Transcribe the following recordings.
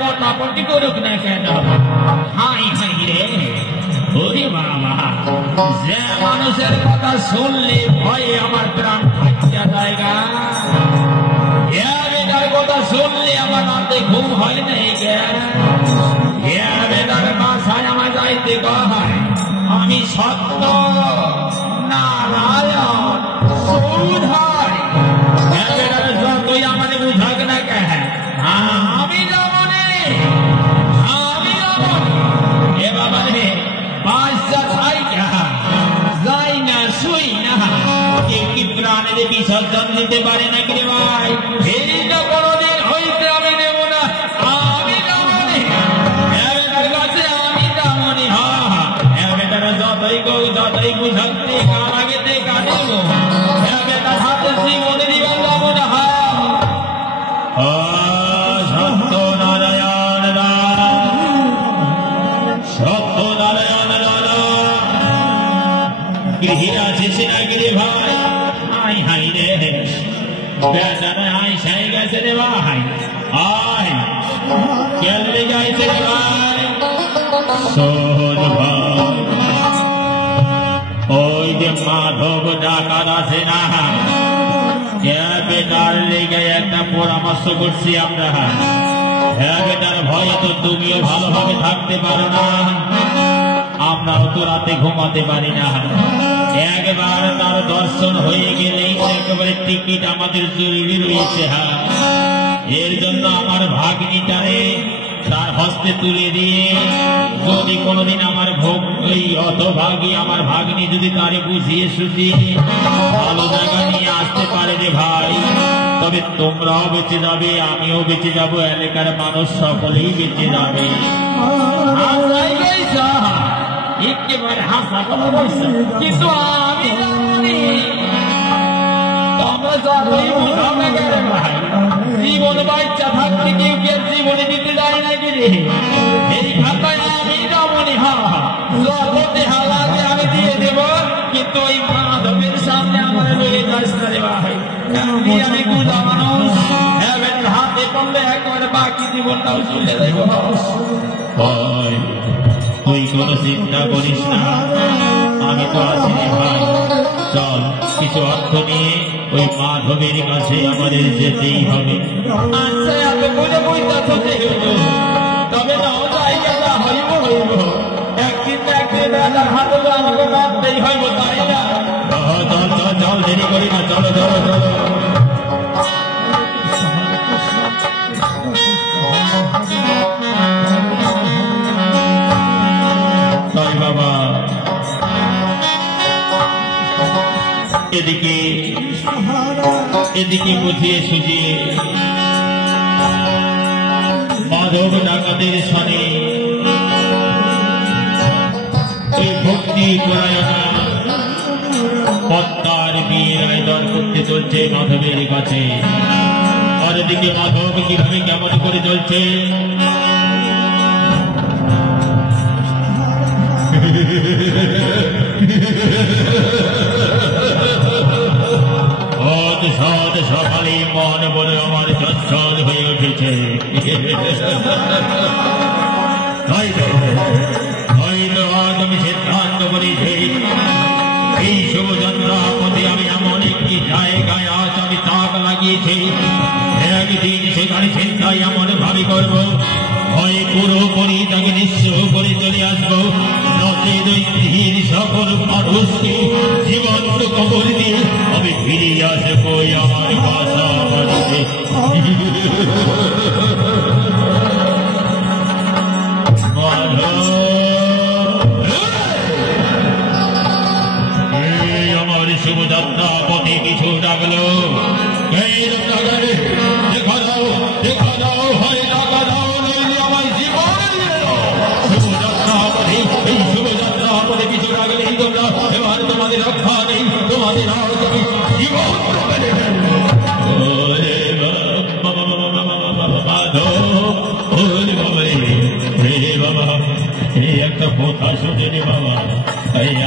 পটাপটি করুক না কেন, হাই হাই রে ওরে বাবা, যে মানুষের কথা শুনলে ভয়ে আমার প্রাণ থাকতে জায়গা, বেটার কথা শুনলে আমার রাতে ঘুম হয় নাই গে, বেটার বাসায় আমার যাইতে হয়, আমি সত্য নারায়ণ সুধাই, বেটার যতই আমার বুঝাক না কেন আমি যাবো রে, আমি যাবো এ বাবা রে, বাচ্চা খাই যাই না শুই না, কেউ কি প্রাণের বিসর্জন দিতে পারে না কি ভাই, এইটা কোনদিন হইতে আমি নেব না, আমি যাবো রে, বেটার কাছে আমি যাবো রে, বেটারা যতই গৌ যতই বুঝাতে কামাগেতে কাটেব, বেটার হাতে জীবন দিবার যাবো না। সত্য নারায়ণ সত্য নারায়ণ গৃহে আছে সেটা গিরে ভাই, হাই হাই রে বেটারা হাই সাই গেছে রে ভাই, আয় কেলে যাইছে রে ভাই, শোন ভাই ওই যে মাধব ডাকাত আছে না, বেটার লেগে একটা পরামর্শ করছি আমরা, বেটার ভয়ে তো তুমিও ভালোভাবে থাকতে পারো না, আমরাও তো রাতে ঘুমাতে পারি না, একবার তার দর্শন হয়ে গেলেই একেবারে টিকিট আমাদের জরুরি রয়েছে, এর জন্য আমার ভাগ্নিটারে তার হস্তে তুলে দিয়ে যদি কোনোদিন আমার ভোগ ওই হতভাগী আমার ভাগ্নি যদি তারে বুঝিয়ে সুঝিয়ে ভালো জায়গা নিয়ে আসতে পারে রে ভাই, তবে তোমরাও বেঁচে যাবে, আমিও বেঁচে যাব, এলাকার মানুষ সকলেই বেঁচে যাবে। একেবারে হাসা কথা বলছে, কিন্তু আমি জানি তোমরা যতই বুঝাও না কেন ভাই, জীবন বাচ্চা থাকতে কেউ কেউ জীবনে দিতে যায় না গিরে, এই খাতায় আমি যাবনি, যত দেহা লাগে আমি দিয়ে দেব, কিন্তু ওই মাধবের সামনে আমার লয়ে যাস না রে ভাই, আমি বুঝা মানুষ, হাতে পড়লে একবারে বাকি জীবনটাও চলে যাইব। তুই কোনো চিন্তা করিস না, আমি তো আছি ভাই, চল কিছু অর্থ নিয়ে ওই মাধবের কাছে আমাদের যেতেই হবে। আচ্ছা এত করে বইতাছ যেহেতু, তবে নাও জায়গাটা হইব হইব, একদিন একদিন বেলার হাতে আমাকে মারতেই হইব, তাই না? চল চল চল, দেরি করি না, চলো চলো চলো। বাবা এদিকে এদিকে বুঝিয়ে সুঝিয়ে মাধব ডাকাতের সনে এই ভক্তি পরায়ণা পদ্মার বিয়ের আয়োজন করতে চলছে মাধবের কাছে, আর এদিকে মাধব কিভাবে কেমন করে চলছে, সকালে মন বলে আমার চঞ্চল হয়ে উঠেছে, আমি সিদ্ধান্ত করেছি এই শুভযাত্রাপথে আমি এমন একটি জায়গায় আজ আমি তাক লাগিয়েছি, একদিন সেখানে চিন্তায় এমন ভাবে করবো, হয় পুরোপুরি তাকে নিঃস্ব করে চলে আসবো, নচেত ধীর সকল মানুষকে জীবন্ত কবর দিয়ে আমি ফিরে আসবো আমার বাসা বাড়িতে। আমার শুভযাত্রা পথে কিছু ডাকলো, দেখা দাও দেখা দাও, হয় টাকা দাও, নইলে আমার জীবন শুভযাত্রা পথে, এই শুভযাত্রা পথে কিছু ডাকলে তোমরা এবার তোমাদের রক্ষা নেই, তোমাদের জীবন একটা কথা শুনে রে বাবা,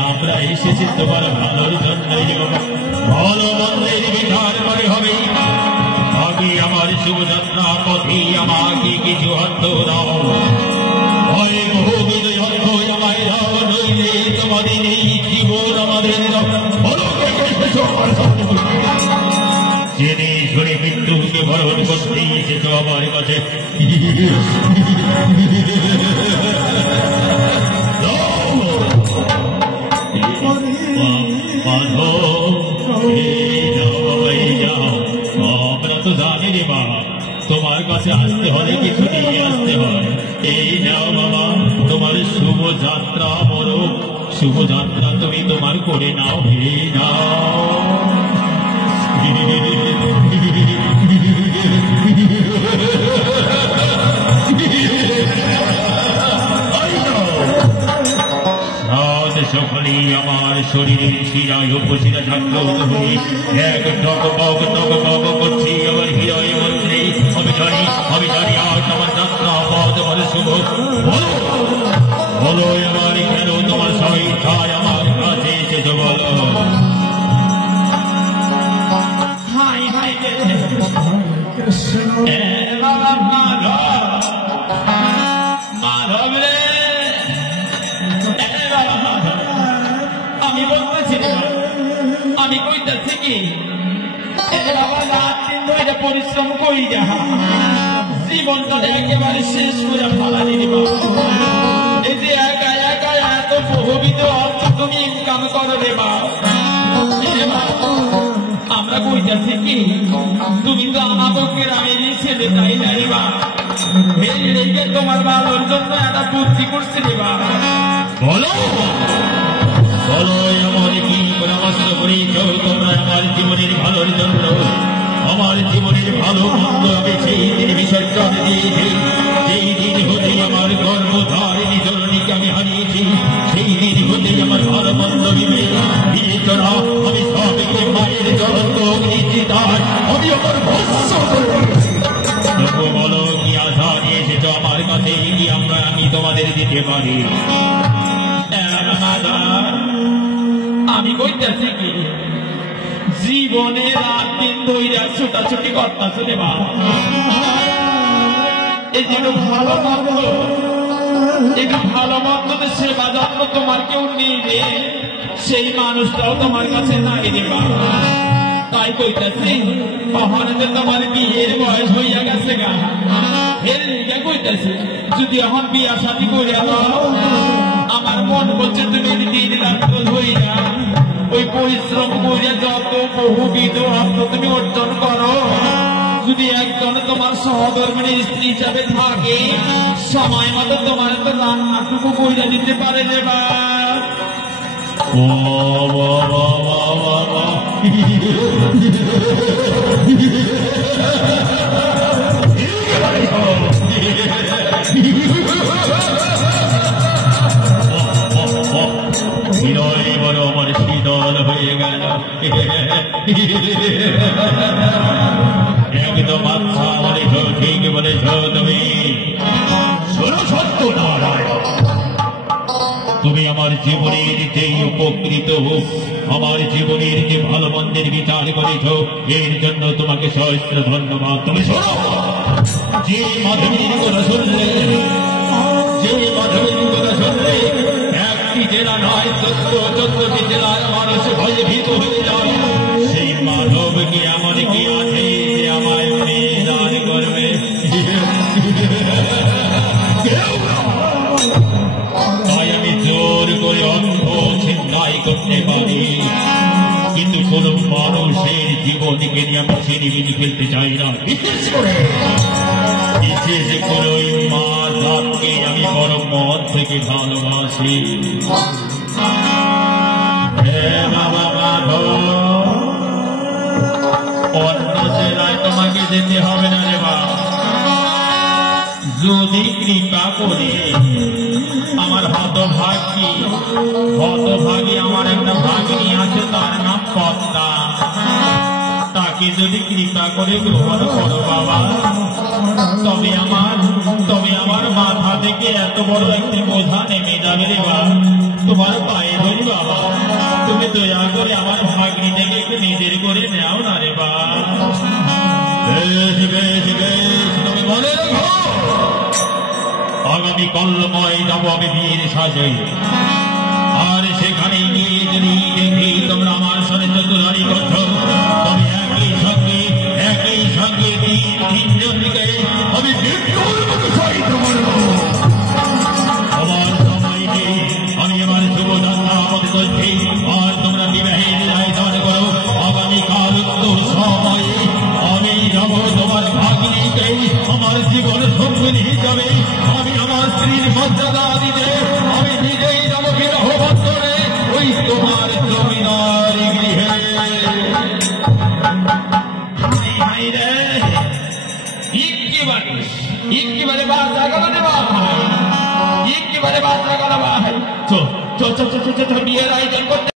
আমরা এসেছি তোমার ভালোর জন্যই, ভালো মন্দের বিচার করে হবে, আগে আমার শুভযাত্রা পথে আমাকে কিছু অর্থ দাও। হয় বহুবিধ অর্থ আমায় দাও, নইলে তোমাদের এই জীবন আমাদের জেনে শুনে মৃত্যুকে বরণ করতে এসেছ আমার কাছে। আমরা তো জানি রে বাবা, তোমার কাছে আসতে হলে কিছু নিয়ে আসতে হয়। এই নাও বাবা তোমার শুভ যাত্রা, বড় শুভ যাত্রা তুমি তোমার করে নাও। হে নাও সকলেই আমার শরীরের শিরায় উপশিরা থাকলো এক টক বক করছি আমার হৃদয় মন্ত্রে। আমি জানি আজ আমার যাত্রা পথ আমার শুভ। বলো আমার কেন তোমার স্বইচ্ছায় আমার কাছে এসেছো বলো। হাই হাই মাধব রে, আমি বলতেছি আমি কইতেছি কি রাত দিন ধরে পরিশ্রম করি যা জীবনটা একেবারে শেষ করে ফেলানি। এই যে একা একা এত বহুবিধ অর্থ তুমি ইনকাম করো রে মা। আমরা কইতেছি কি তুমি তো আমাকে গ্রামেরই ছেলে, তাই নাই বা তোমার ভালোর জন্য একটা বুদ্ধি করছে রে বা। বলো বলো আমার কি পরামর্শ করেছ তোমরা আমার জীবনের ভালোর জন্য? আমার জীবনের ভালো মন্দ আমি সেই দিন বিসর্জন দিয়েছি। সেই দিন হতে আমার গর্ভধারিণী জননীকে আমি হারিয়েছি। সেই দিন হতে আমার ভালো মন্দ বিবেচনা আমি সবকে মায়ের জ্বলন্ত অগ্নিচিতায় আমি আমার ভস্ম করে। বলো কি আশা নিয়ে এসেছ আমার কাছে, কি আমি তোমাদের দিতে পারি? আমি কইতেছি কি জীবনে রাত দিন ধইরা ছুটাছুটি করতেছে রে বা। এই যে ভালো মন্দ, একটু ভালো মন্দ সেবা যত্ন তোমার কেউ নিবে, সেই মানুষটাও তোমার কাছে নাই রে বা। তাই কইতেছি কখনো যে তোমার বিয়ের বয়স হইয়া গেছে গা, এর কইতেছি যদি এখন বিয়া শাদী করিয়া দাও, আমার মন বলছে তুমি দিন রাত্র হইয়া ওই পরিশ্রম করিয়া যত বহুবিধ অর্থ তুমি অর্জন করো, যদি একজন তোমার সহধর্মিণীর স্ত্রী হিসাবে থাকে সময় মতো তোমার তো রান্নাটুকু কইরা দিতে পারে যে বা। হৃদয় বড় আমার শীতল হয়ে গেল। একদম আচ্ছা বলেছ, ঠিক বলেছ তুমি। শোনো সত্য নারায়ণ, তুমি আমার জীবনের যে উপকৃত হোক, আমার জীবনের যে ভালো মন্দের বিচার করেছ, এর জন্য তোমাকে সহস্র ধন্যবাদ। তুমি শোনো, যে মাধবীর কথা শুনলে, যে মাধবীর কথা শুনলে একটি জেলা নয় 14টি জেলার মানুষ ভয়ে ভীত হয়ে যায়। সেই মাধবকে এমন কি আছে যে আমায় দান করবে? তাই আমি জোর করে অর্থ ছিনতাই করতে পারি, কিন্তু কোন মানুষের জীবনকে নিয়ে আমি ছিনিমিনি ফেলতে চাই না। বিশেষ করে ওই মা জাতকে আমি বড় মন থেকে ভালোবাসি। অন্য জেলায় তোমাকে যেতে হবে না রে বা। যদি কৃপা করে আমার হতভাগী আমার একটা ভাগ্নি আছে, তার নাম পদ্মা, তাকে যদি কৃপা করে গ্রহণ করো বাবা, তবে আমার মাথা থেকে এত বড় একটি বোঝা নেমে যাবে রে বা। তোমার পায়ে ধরি বাবা, তুমি দয়া করে আমার ভাগ্নিটাকে একটু নিজের করে নেও না রে বা। তুমি বলে রেখো আগামীকাল মই যাবো আমি বিয়ের সাজে, আর সেখানে গিয়ে যদি দেখি তোমরা আমার সাথে চতুরানি করছো, তবে একই সঙ্গে তিনজনকে আমি মৃত্যুর মুখে সহিত করবো। আমার সময় নেই, আমি এবার শুভ যাত্রা আমাদের চলছি, আর তোমরা বিবাহের আয়োজন করো। আগামীকাল উত্তর সময়ে আমি যাব তোমার ভাগ্নিকে আমার জীবন সঙ্গিনী হিসাবে, আমি আমার স্ত্রীর মর্যাদা দিতে আমি নিজেই যাব বিবাহ বন্ধনে ওই তোমার জমিদার গৃহে। একেবারে বাচ্চা গেল রে ভাই, একেবারে বাচ্চা গেল ভাই। চল বিয়ের আয়োজন করতে